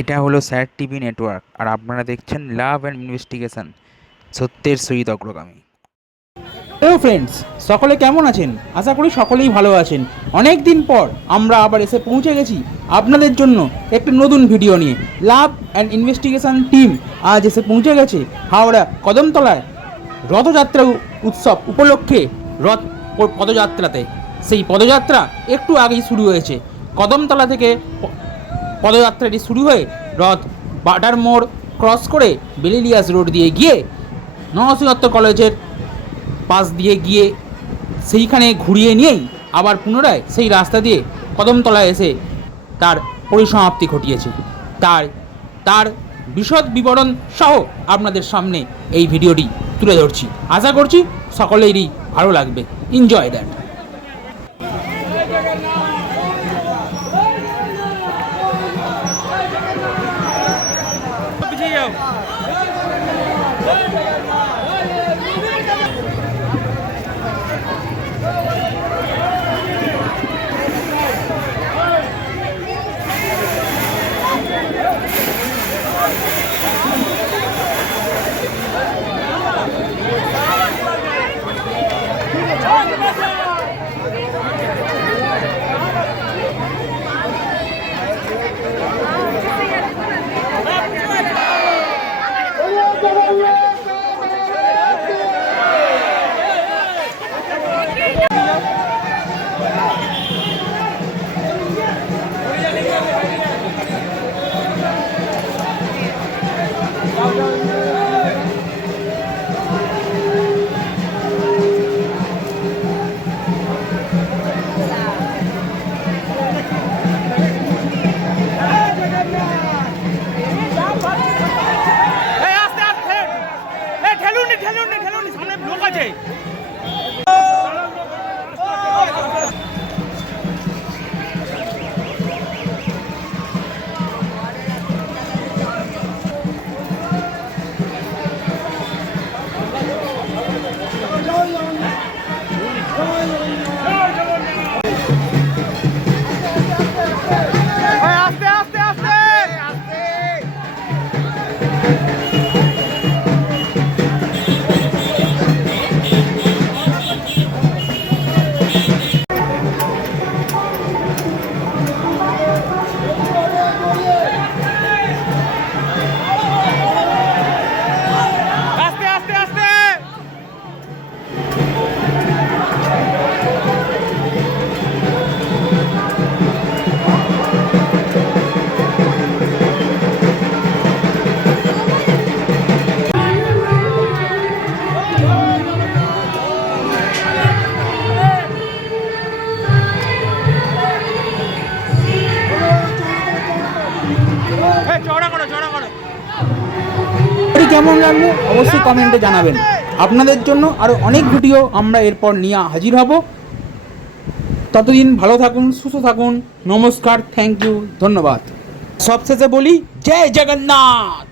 এটা হলো sir TV network, আর আপনারা দেখছেন লাভ অ্যান্ড ইনভেস্টিগেশন, সত্যের সহিত অগ্রগামী। হ্যালো ফ্রেন্ডস, সকলে কেমন আছেন? আশা করি সকলেই ভালো আছেন। অনেক দিন পর আমরা আবার এসে পৌঁছে গেছি আপনাদের জন্য একটি নতুন ভিডিও নিয়ে। লাভ অ্যান্ড ইনভেস্টিগেশন টিম আজ এসে পৌঁছে গেছে হাওড়া কদমতলায় রথযাত্রা উৎসব উপলক্ষে রথ পদযাত্রাতে। সেই পদযাত্রা একটু আগেই শুরু হয়েছে। কদমতলা থেকে পদযাত্রাটি শুরু হয়ে রথ বাটার মোড় ক্রস করে বেলিলিয়াস রোড দিয়ে গিয়ে নরসিংহত্ব কলেজের পাশ দিয়ে গিয়ে সেইখানে ঘুরিয়ে নিয়েই আবার পুনরায় সেই রাস্তা দিয়ে কদমতলায় এসে তার পরিসমাপ্তি ঘটিয়েছে। তার তার বিশদ বিবরণ সহ আপনাদের সামনে এই ভিডিওটি তুলে ধরছি। আশা করছি সকলেরই ভালো লাগবে। এনজয় দ্যাট এই আছে কেমন লাগল? অবশ্যই কমেন্টে জানাবেন। আপনাদের জন্য আরও অনেক ভিডিও আমরা এরপর নিয়ে হাজির হব। ততদিন ভালো থাকুন, সুস্থ থাকুন। নমস্কার, থ্যাংক ইউ, ধন্যবাদ। সবশেষে বলি, জয় জগন্নাথ!